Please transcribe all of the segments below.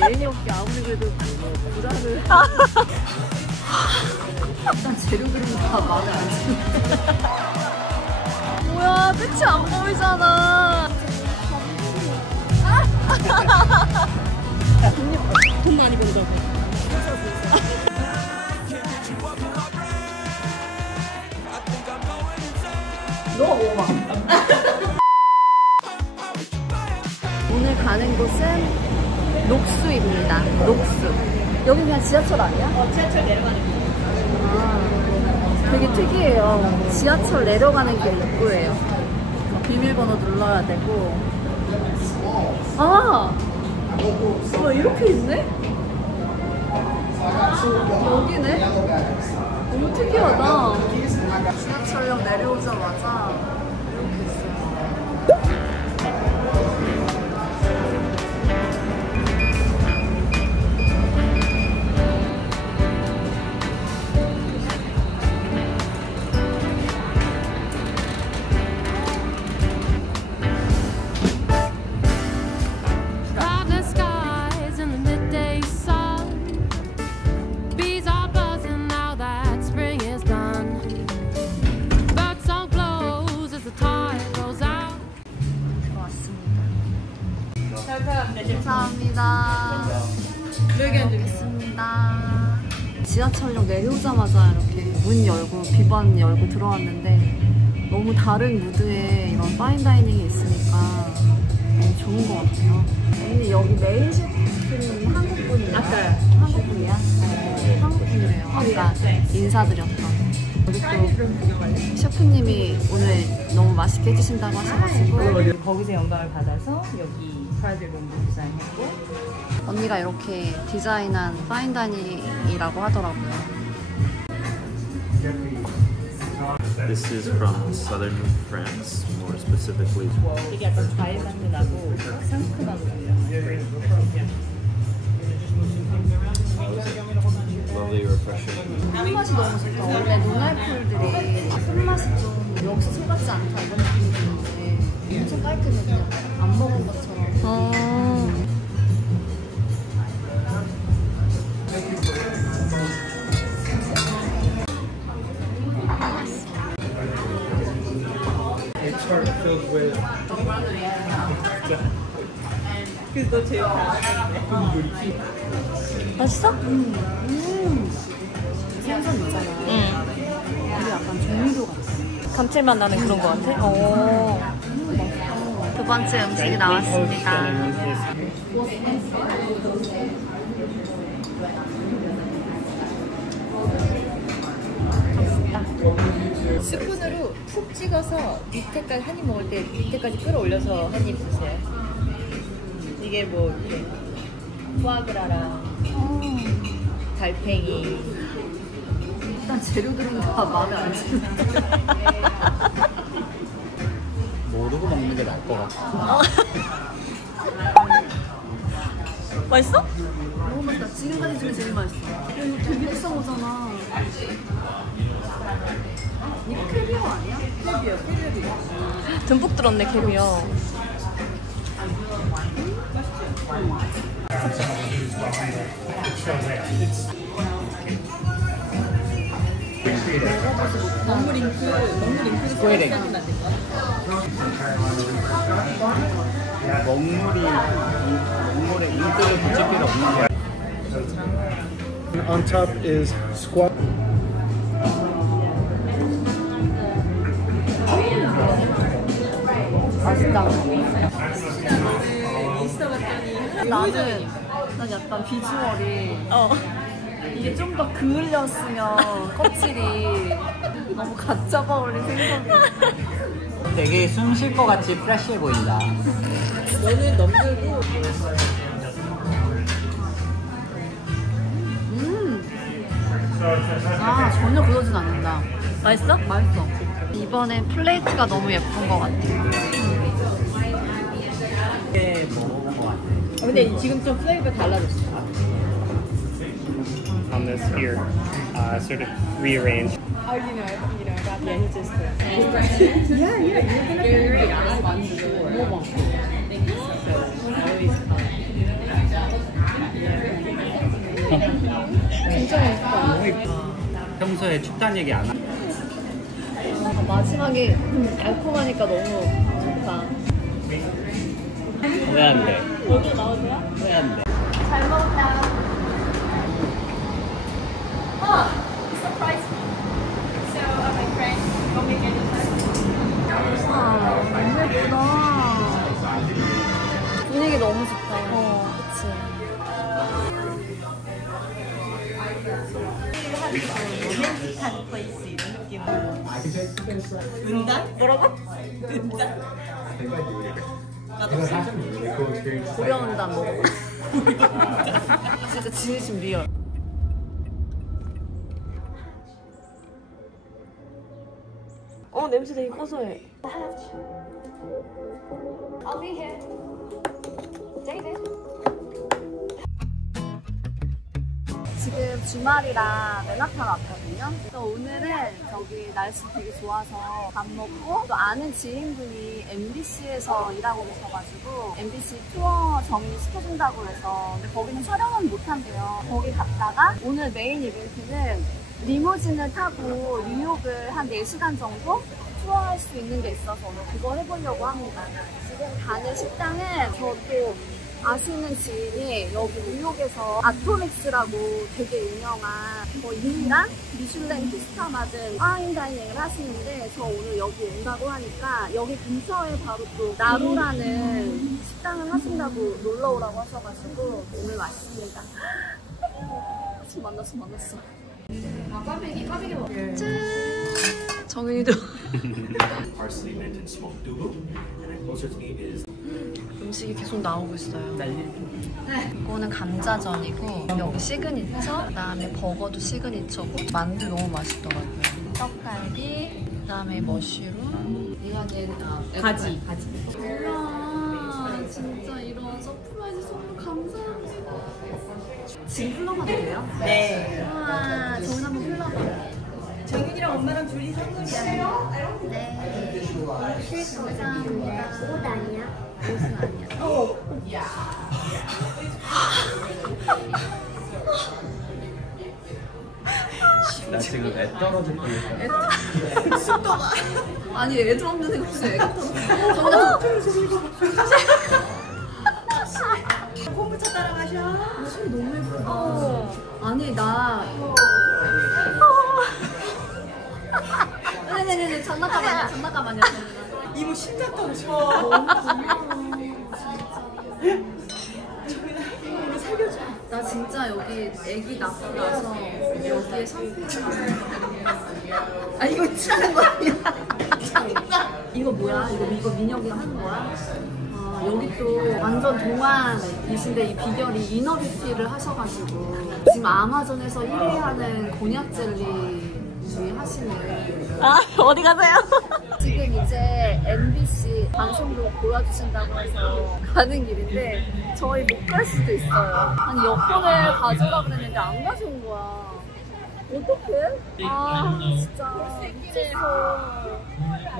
예은이 없게 아무리 그래도 부자를 일단 재료들은 다 마음에 안 드는데 뭐야 끝이 안 보이잖아. 돈 많이 벌자고. 너 먹어봐. 오늘 가는 곳은 녹수입니다. 녹수. 여기 그냥 지하철 아니야? 지하철 내려가는 길. 아, 되게 특이해요. 지하철 내려가는 길 입구예요. 비밀번호 눌러야 되고. 아! 이렇게 있네? 여기네? 너무 특이하다. 지하철역 내려오자마자 이렇게 있어요. 감사합니다. 있습니다. 지하철역 내려오자마자 이렇게 문 열고 비번 열고 들어왔는데 너무 다른 무드의 이런 파인다이닝이 있으니까 너무 좋은 것 같아요. 언니 여기 메인 셰프님 한국분이에요? 아까 한국분이야? 한국분이래요. 아까 인사드렸던. 여기 또 셰프님이 오늘 너무 맛있게 해주신다고 하셔가지고 거기서 영감을 받아서 여기 프라이빗 룸도 디자인했고 언니가 이렇게 디자인한 파인다이닝이라고 하더라고요. This is from southern France, more specifically. 이게 약간 과일 맛도 나고 상큼한 거예요. Lovely, refreshing. 손맛이 너무 좋다. 원래 농알풀들이 손맛이 좀 역시 소 같지 않다 이런 느낌이 드는데 엄청 깔끔해. 그냥 안 먹은 것처럼. It's heart filled with. 그래서 너 제일 맛있어? 생선 있잖아. 근데 약간 종류도 같아. 감칠맛 나는 그런 거 같아? 오. 두 번째 음식이 나왔습니다. 스푼으로 푹 찍어서 밑에까지 한 입 먹을 때 밑에까지 끌어올려서 한 입 드세요. 이게 뭐 이렇게 푸아그라랑 달팽이. 일단 재료들은 다 마음에 안 드는데 모르고 먹는 게 나을 것 같아. 맛있어? 너무 맛있다. 지금까지 중에 제일 맛있어. 이거 되게 비싼 거잖아. 이거 캐비어 아니야? 캐비어. 듬뿍 들었네 캐비어. 먹물 잉크도 스웨링. 먹물에 잉크를 붙일 필요 없는 거야. On top is squash. 맛있다. 난 약간 비주얼이 이게 좀 더 그을렸으면 껍질이 너무 가짜 버린 생선이. 되게 숨 쉴 것 같이 프레쉬해 보인다. 너는 넘들고 아 전혀 그러진 않는다. 맛있어? 맛있어. 이번엔 플레이트가 너무 예쁜 것 같아. 이게 먹어본 것 같아. 근데 지금 좀 플레이가 달라졌어. On this here, sort of rearranged. Oh, you know about yeah, he just yeah. You're right. I'm sure. 진짜 맛있다. 너무 이뻐. 평소에 춥다는 얘기 안 하고. 마지막에 달콤하니까 너무 좋다. 왜 안 돼? 어디 나오세요? 왜 안 돼? 잘 먹었다. Surprise me. So, my friend, want me to get it? 너무 예쁘다. 분위기 너무 좋다. 그치. 로맨틱한 플레이스 이런 느낌으로. 은단? 뭐라고? 은단? 고려온단 먹어봐. 진짜 진심 리얼. 냄새 되게 고소해. I'll be here. David. 지금 주말이라 맨하탄 왔거든요. 그래서 오늘은 저기 날씨 되게 좋아서 밥 먹고 또 아는 지인분이 MBC에서 일하고 계셔가지고 MBC 투어 정리시켜준다고 해서 근데 거기는 촬영은 못한대요. 거기 갔다가 오늘 메인 이벤트는 리무진을 타고 뉴욕을 한 4시간 정도 투어할 수 있는 게 있어서 오늘 그거 해보려고 합니다. 지금 가는 식당은 저도 아시는 지인이 여기 뉴욕에서 아토믹스라고 되게 유명한 인이랑 미슐랭 피스타 맞은 파인다이닝을 하시는데 저 오늘 여기 온다고 하니까 여기 근처에 바로 또 나루라는 식당을 하신다고 놀러 오라고 하셔가지고 오늘 왔습니다. 지금 만났어. 꽈배기 먹어. 짠! 정윤이도 Parsley, mint, and smoked dugu. And then closer to me is 음식이 계속 나오고 있어요. 이거는 감자전이고 여기 시그니처, 그다음에 버거도 시그니처고 만두 너무 맛있더라고요. 떡갈비, 그다음에 머쉬룸, 이거는 가지. 우와, 진짜 이런 서프라이즈 선물 감사합니다. 지금 흘러가도 돼요? 네. 우와, 저는 한번 흘러봐요. 정윤이랑 엄마랑 둘이 선물이야. 네. 감사합니다. 옷 아니야? 옷은 아니야. 나 지금 애 떨어질 뻔했다. 속도가. 아니 애들 없는 애가 무슨 애가 떨어져. 콤부차 따라가셔. 옷이 너무 예쁘다. 아니 나 네네네 장난감아니야. 이모 심장 떨어져. 너무 고마워. 나 진짜 여기 애기 낳고 나서 여기에 샴페인을 아 이거 치는 거 아니야? 이거 뭐야? 이거 민혁이가 하는 거야? 아, 여기 또 완전 동안이신데 이 비결이 이너뷰티를 하셔가지고 지금 아마존에서 1위 하는 곤약 젤리 하시는. 아 어디 가세요? 지금 이제 MBC 방송도 보여주신다고 해서 가는 길인데 저희 못 갈 수도 있어요. 아니 여권을 가져가 그랬는데 안 가져온 거야. 어떡해? 아 진짜 미쳤어.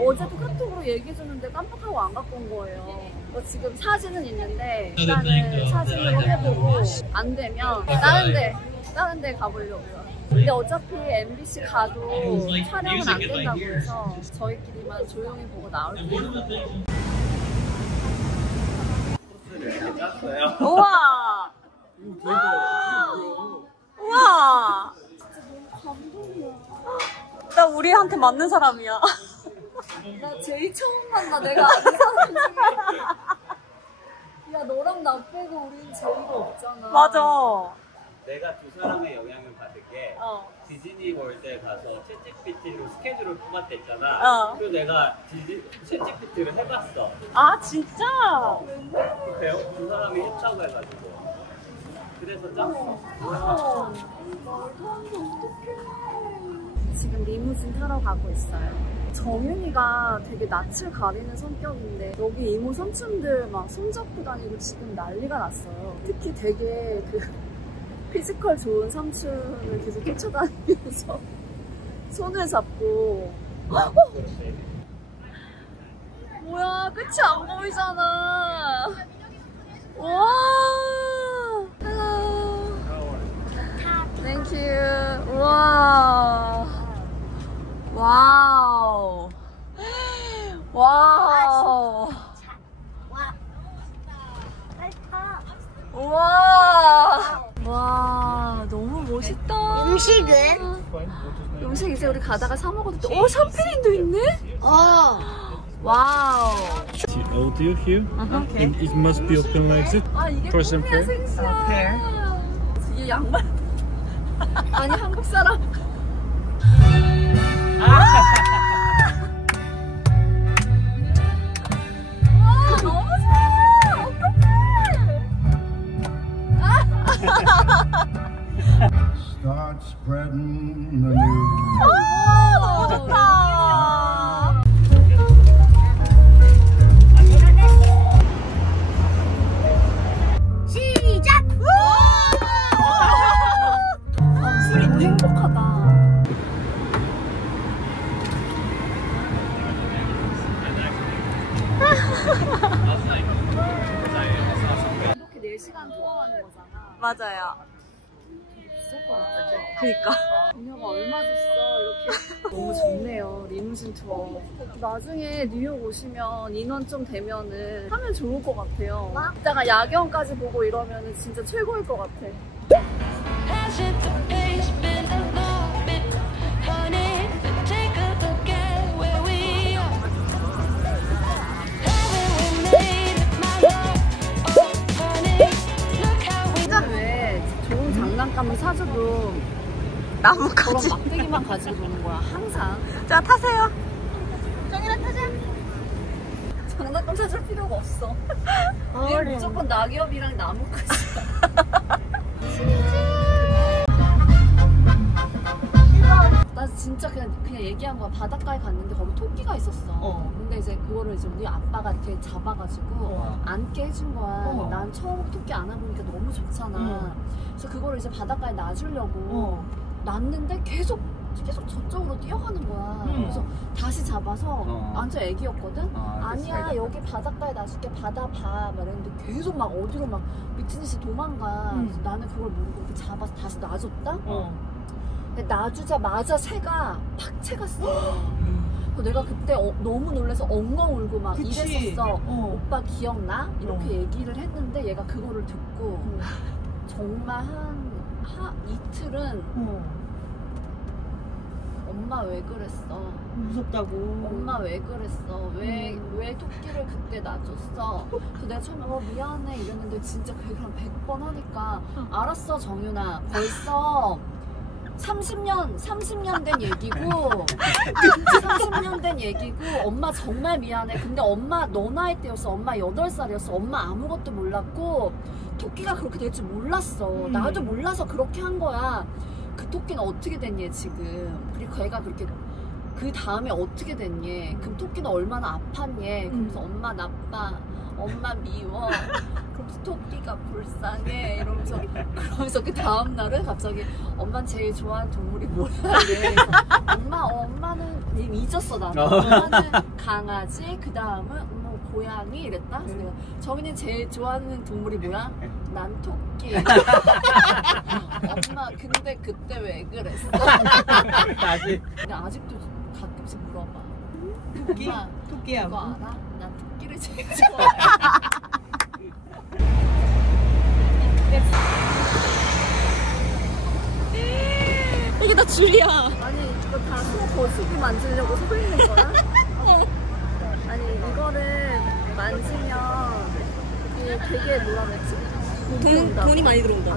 어제도 카톡으로 얘기해줬는데 깜빡하고 안 갖고 온 거예요. 지금 사진은 있는데 일단은 사진으로 해보고 안 되면 다른 데 가보려고요. 근데 어차피 MBC 가도 촬영은 안 된다고 해서 저희끼리만 조용히 보고 나올게요. 우와. 우와. 나 우리한테 맞는 사람이야. 나 제일 처음 만나. 내가 아는 사람 중에. 야 너랑 나 빼고 우린 제의가 없잖아. 맞아. 내가 두 사람의 영향을 받은 게 디즈니 월드에 가서 챗GPT로 스케줄을 포함됐잖아. 그리고 내가 챗GPT를 해봤어. 아 진짜? 배우 두 사람이 했다고 해가지고 그래서 짰어. 지금 리무진 타러 가고 있어요. 정윤이가 되게 낯을 가리는 성격인데 여기 이모 삼촌들 막 손잡고 다니고 지금 난리가 났어요. 특히 되게 피지컬 좋은 삼촌을 계속 쫓아다니면서 손을 잡고 뭐야 끝이 안 보이잖아. 와 헬로 와우. 와우. 우와. 와, 너무 멋있다. 음식은? 음식 이제 우리 가다가 사 먹어도 돼. 오, 샴페인도 있네? 와우. See all to you. Okay. It must be open like this. 아, 이게 For some 꿈이야, prayer? 생수야. 이게 양말. 아니, 한국 사람. 와, 너무 좋아. 어떡해. Start spreading the news. 너무 좋다. 시작! 술이 행복하다. 이렇게 4시간 투어하는 거잖아. 맞아요. 있을 것 같아. 그니까. 동료가 얼마 줬어? 이렇게. 너무 좋네요. 리무진 투어. 나중에 뉴욕 오시면 인원 좀 되면은 하면 좋을 것 같아요. 이따가 야경까지 보고 이러면은 진짜 최고일 것 같아. 왜 좋은 장난감을 사줘도 나뭇가지. 그런 막대기만 가지고 노는 거야, 항상. 자, 타세요. 정이랑 타자. 장난감 사줄 필요가 없어. 얘 무조건 낙엽이랑 나뭇가지야. 나 진짜 그냥 얘기한 거야. 바닷가에 갔는데 거기 토끼가 있었어. 근데 이제 그거를 이제 우리 아빠가 이렇게 잡아가지고 앉게 해준 거야. 난 처음 토끼 안아보니까 너무 좋잖아. 그래서 그거를 이제 바닷가에 놔주려고 놨는데 계속 저쪽으로 뛰어가는 거야. 그래서 다시 잡아서 완전 애기였거든. 아니야, 여기 바닷가에 놔줄게, 바다 봐. 막 이랬는데 계속 막 어디로 막 미친 듯이 도망가. 그래서 나는 그걸 모르고 이렇게 잡아서 다시 놔줬다. 근데 놔주자마자 새가 팍 채갔어. 그래서 내가 그때 너무 놀라서 엉엉 울고 막 이랬었어. 오빠 기억나? 이렇게 얘기를 했는데 얘가 그거를 듣고 정말 이틀은 엄마 왜 그랬어? 무섭다고. 엄마 왜 그랬어? 왜 토끼를 그때 놔줬어? 그래서 내가 처음에 미안해 이랬는데 진짜 그걸 한 100번 하니까 알았어 정윤아, 벌써 30년 된 얘기고 30년 된 얘기고 엄마 정말 미안해. 근데 엄마 너 나이 때였어. 엄마 8살이었어. 엄마 아무것도 몰랐고 토끼가 그렇게 될 줄 몰랐어. 나도 몰라서 그렇게 한 거야. 그 토끼는 어떻게 됐니 지금? 그리고 걔가 그렇게 그 다음에 어떻게 됐니? 그럼 토끼는 얼마나 아팠니? 그러면서 엄마 나빠, 엄마 미워, 그러면서 토끼가 불쌍해 이러면서 그 다음 날은 갑자기 엄마 제일 좋아하는 동물이 뭐야? 이래. 엄마는 이미 잊었어 나. 엄마는 강아지, 그 다음은 뭐 고양이 이랬다. 그래서 내가 정인이 제일 좋아하는 동물이 뭐야? 난 토끼. 엄마 근데 그때 왜 그랬어? 다시. 근데 아직도 가끔씩 물어봐. 토끼? 엄마 토끼야. 그거 알아? 난 토끼를 제일 좋아해. 이게 다 줄이야. 아니 이거 다 거수기 만지려고 서 있는 거야? 아니 이거를 만지면 이게 되게 뭐라 그랬지? 돈이 많이 들어온다.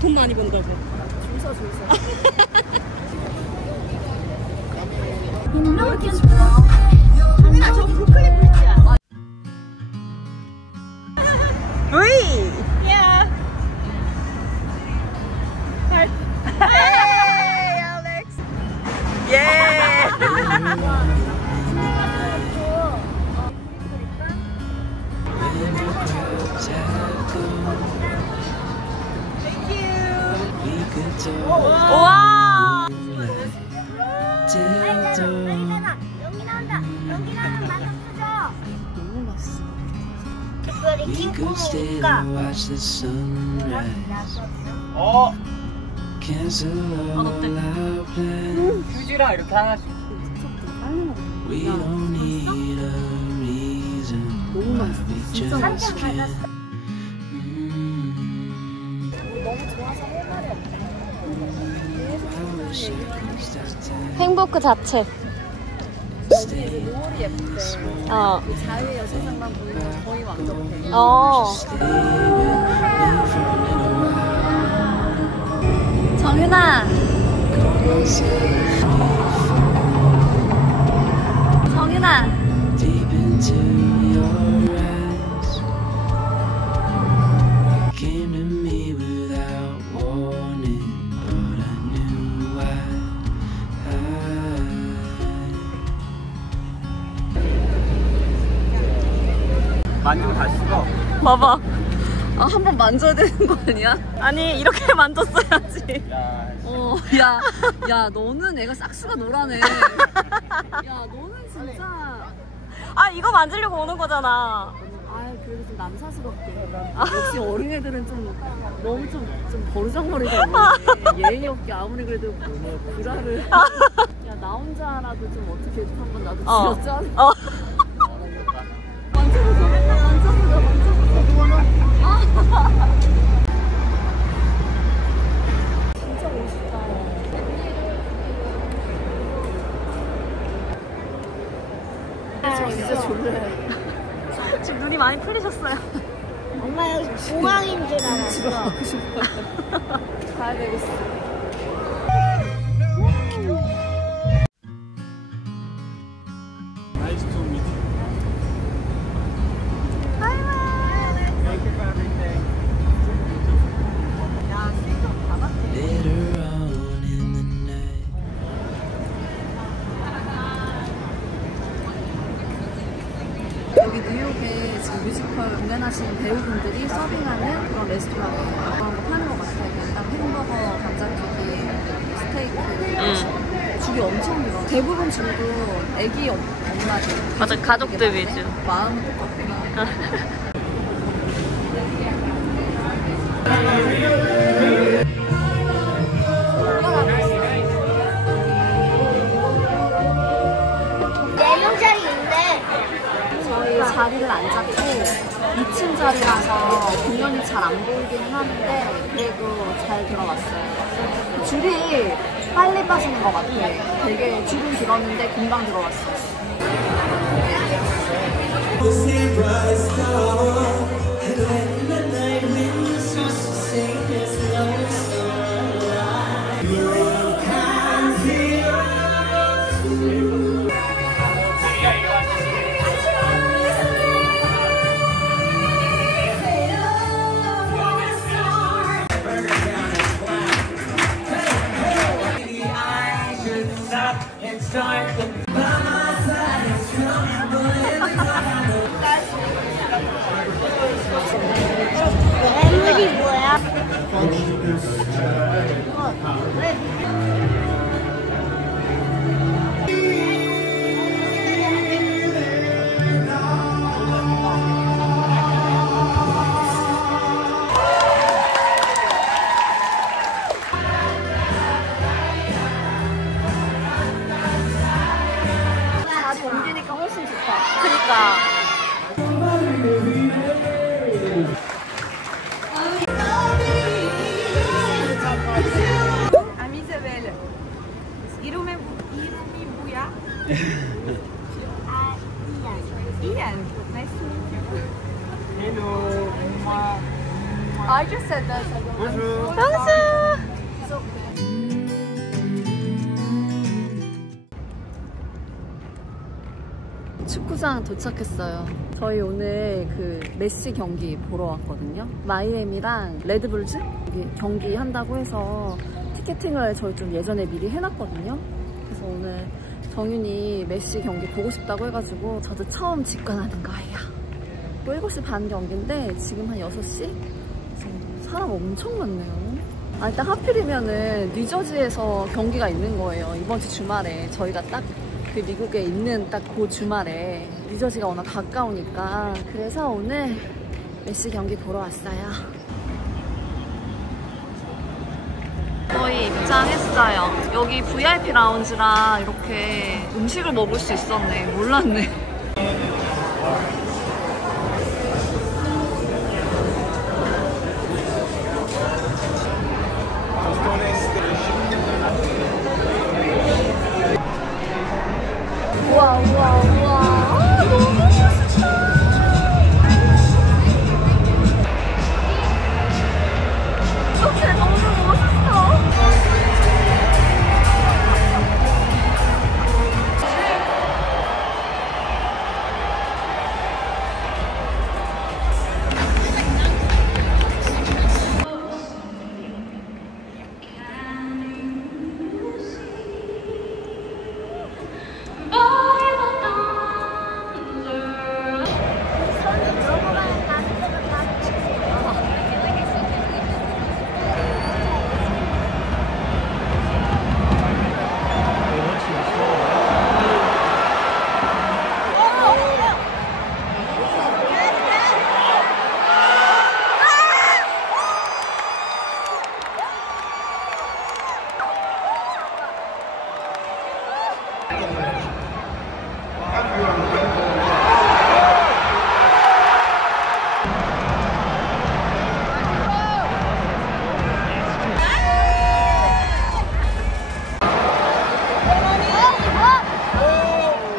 돈 많이 번다고. 줄 서. 이렇게 정민아 저기 브루클린 브릿지야. 브이. Hey, Alex. Yeah. 와. 연기 나온다. 연기 나오는 맛 없어져. 너무 맛있어. 특별히 킹콩이니까. watch the sunrise. 어. Cancel all our plans. 휴지랑 이렇게 하나씩. 하는 거 같아. We don't need a reason. 너무 맛있어. 진짜 맛있어. 너무 좋아서 할 말이 없네. 행복 그 자체. 여기 노을이 예쁜데 그 자유의 여세상만 보이면 거의 완벽해. 정윤아. 정윤아. Deep into your eyes, came to me without warning, but I knew why. 만지고 다시 써. 봐봐. 한 번 만져야 되는 거 아니야? 아니 이렇게 만졌어야지. 야 너는 애가 싹수가 노라네. 야 너는 진짜. 이거 만지려고 오는 거잖아. 그래도 좀 남사스럽게. 역시 어린애들은 좀 너무 좀 버르장머리가 없네. 예의 없게 아무리 그래도 구라를. 야 나 혼자라도 좀 어떻게 한번 나도 지었잖아. 만져보자. 진짜 멋있다. 저 진짜 졸려요. 지금 눈이 많이 풀리셨어요. 엄마 여기 공항인 줄 알았어. 집에 가고 싶어요. 가야 되겠어. Nice to meet you. Later on in the night, 여기 뉴욕에 지금 뮤지컬 공연하시는 배우분들이 서빙하는 그런 레스토랑이에요. 그런 거 파는 것 같아요. 그냥 딱 햄버거, 감자튀김, 스테이크. 줄이 엄청 길어. 대부분 줄도 애기 엄마들. 맞아, 가족들 위주. 마음은 똑같구나. 네 명짜리 있네. 저희 자리를 안 잡고 2층 자리라서 공연이 잘 안 보이기는 하는데 그래도 잘 들어갔어요. 줄이 빨리 빠지는 것 같아. 되게 줄은 길었는데 금방 들어갔어요. 햄물이 뭐야? 자리 옮기니까 훨씬 좋다. 그니까. 아미자벨. 이름이 뭐야? 이안. Nice to meet you. Hello. I just said that. Bonjour. 축구장 도착했어요. 저희 오늘 그 메시 경기 보러 왔거든요. 마이애미랑 레드불즈 여기 경기 한다고 해서 티켓팅을 저희 좀 예전에 미리 해놨거든요. 그래서 오늘 정윤이 메시 경기 보고 싶다고 해가지고 저도 처음 직관하는 거예요. 7시 반 경기인데 지금 한 6시? 지금 사람 엄청 많네요. 일단 하필이면은 뉴저지에서 경기가 있는 거예요. 이번 주 주말에 저희가 딱 그 미국에 있는 딱 그 주말에 뉴저지가 워낙 가까우니까 그래서 오늘 메시 경기 보러 왔어요. 거의 입장했어요. 여기 VIP 라운지라 이렇게 음식을 먹을 수 있었네. 몰랐네. 우와 우와 우와. 아, 너무 멋있다. 이렇게 너무 멋있어.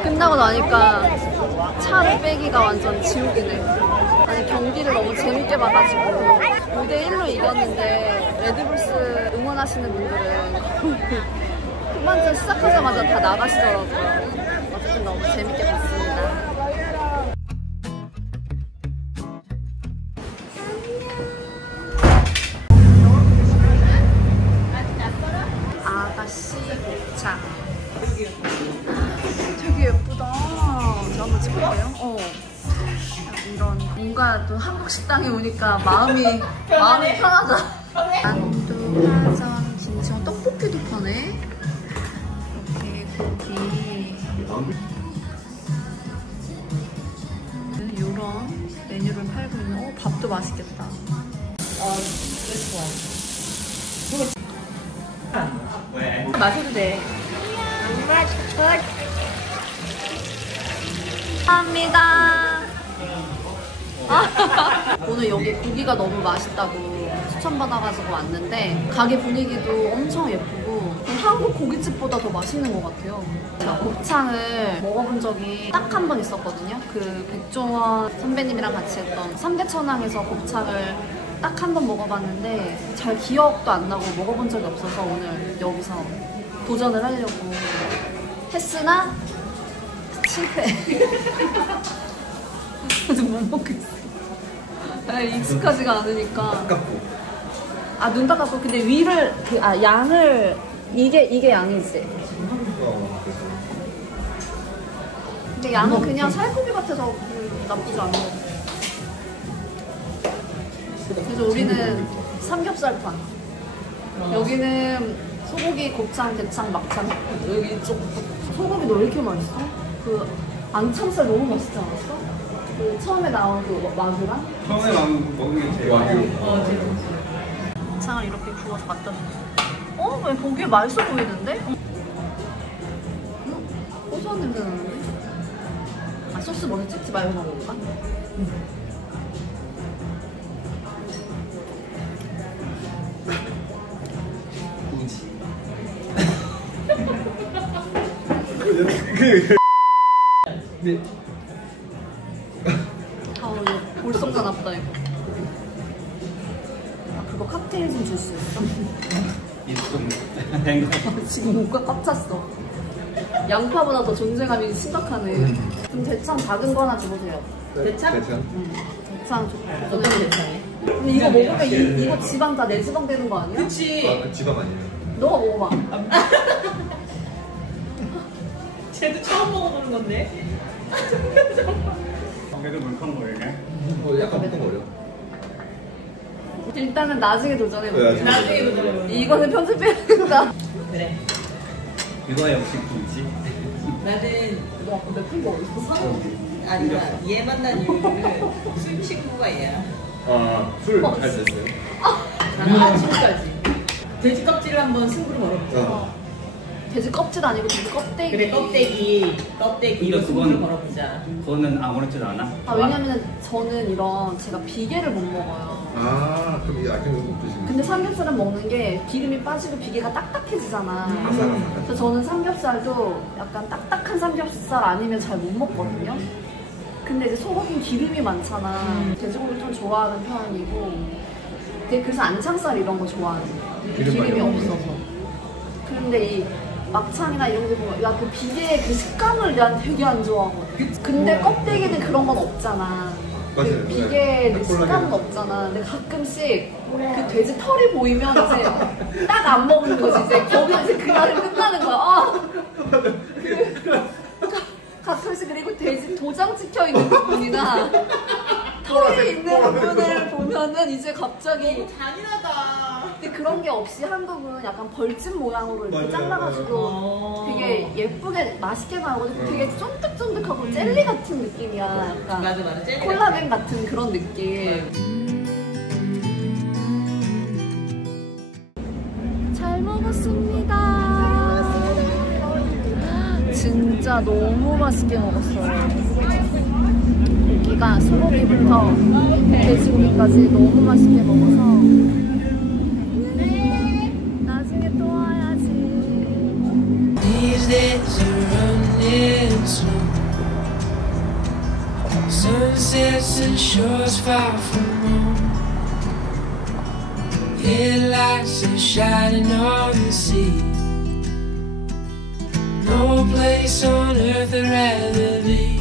끝나고 나니까 차를 빼기가 완전 지옥이네. 아니 경기를 너무 재밌게 봐가지고 5대1로 이겼는데 레드불스 응원하시는 분들은 후반전 시작하자마자 다 나가시더라고요. 어쨌든 너무 재밌게 봤습니다. 아가씨 곱창. 되게 예쁘다. 제가 한번 찍어볼게요. 이런 뭔가 또 한국 식당에 오니까 마음이 편하다. 만두, 파전, 김치전, 떡볶이도 파네. 이렇게 고기. 이런 메뉴를 팔고 있는. 밥도 맛있겠다. 마셔도 돼. 감사합니다. 오늘 여기 고기가 너무 맛있다고 추천받아가지고 왔는데 가게 분위기도 엄청 예쁘고 한국 고깃집보다 더 맛있는 것 같아요. 제가 곱창을 먹어본 적이 딱 한 번 있었거든요. 그 백종원 선배님이랑 같이 했던 삼계천왕에서 곱창을 딱 한 번 먹어봤는데 잘 기억도 안 나고 먹어본 적이 없어서 오늘 여기서 도전을 하려고 했으나 실패. 아직 못 먹겠어. 익숙하지가 않으니까. 눈 닦았고. 근데 위를 양을 이게 양이지. 근데 양은 그냥 살코기 같아서 나쁘지 않은 것 같아. 그래서 우리는 삼겹살판. 여기는 소고기, 곱창, 대창, 막창. 여기 이쪽 소고기도 왜 이렇게 맛있어? 그 안창살 너무 맛있지 않았어? 그 처음에 나온 그 마구랑? 처음에 먹은 게 제일 와규. 곱창을 이렇게 구워서 갖다 줬어. 왜 보기에 맛있어 보이는데? 고소한 냄새 나는데? 소스 먼저 찍지 말고 먹어볼까? 네. 이거 볼썽가 나쁘다 이거. 그거 칵테일 좀 줄 수 있어? 지금 뭔가 꽉 찼어. 양파보다 더 존재감이 심각하네. 좀 대창 작은 거 하나 주보세요. 대창? 대창 좋고. 어떤 대창이? 근데 이거 먹으면 이거 지방 다 내 지방 되는 거 아니야? 그치. 그 지방 아니에요. 너가 먹어봐. 쟤도 처음 먹어보는 건데. 그래도 물컹거리네. 약간 물컹거려. 일단은 나중에 도전해볼게요. 나중에 도전해볼게요. 이거는 편집해야겠다. 그래. 이거 역시 김치. 나는 너 아까 몇푼 먹었어? 아니야. 얘 만난 이유는 술 친구가 얘야. 술 잘 됐어요? 지금까지. 돼지 껍질을 한번 승부로 걸어보자. 돼지 껍질 아니고 돼지 껍데기. 그래 껍데기 이거 승부를 걸어보자. 그거는 아무렇지도 않아? 왜냐면은 저는 이런 제가 비계를 못 먹어요. 아, 그럼 이 아끼는 못 드시는 근데 삼겹살은 먹는 게 기름이 빠지고 비계가 딱딱해지잖아. 그래서 저는 삼겹살도 약간 딱딱한 삼겹살 아니면 잘 못 먹거든요. 근데 이제 소고기는 기름이 많잖아. 돼지고기를 좀 좋아하는 편이고. 근데 그래서 안창살 이런 거 좋아하는 거야. 기름이 없어서. 그런데 이 막창이나 이런 거 보면 야, 그 비계의 그 식감을 난 되게 안 좋아하거든. 근데 껍데기는 그런 건 없잖아. 맞아요. 그 비계의 그 식감은 없잖아. 근데 가끔씩 그 돼지 털이 보이면 이제 딱 안 먹는 거지. 이제 거기서 이제 그날은 끝나는 거야. 가끔씩 그리고 돼지 도장 찍혀 있는 부분이나 털이 있는 부분을 보면은 이제 갑자기 잔인하다. 근데 그런 게 없이 한국은 약간 벌집 모양으로 이렇게 잘라가지고 되게 예쁘게 맛있게 나오거든. 되게 쫀득쫀득하고 젤리 같은 느낌이야. 약간 맞아. 젤리 콜라겐 같은 그런 느낌. 잘 먹었습니다. 진짜 너무 맛있게 먹었어요. 고기가 소고기부터 돼지고기까지 너무 맛있게 먹어서 나중에 또 와야지. These days are running slow. Sunsets and shores far from home. Headlights are shining on the sea. No place on earth I'd rather be.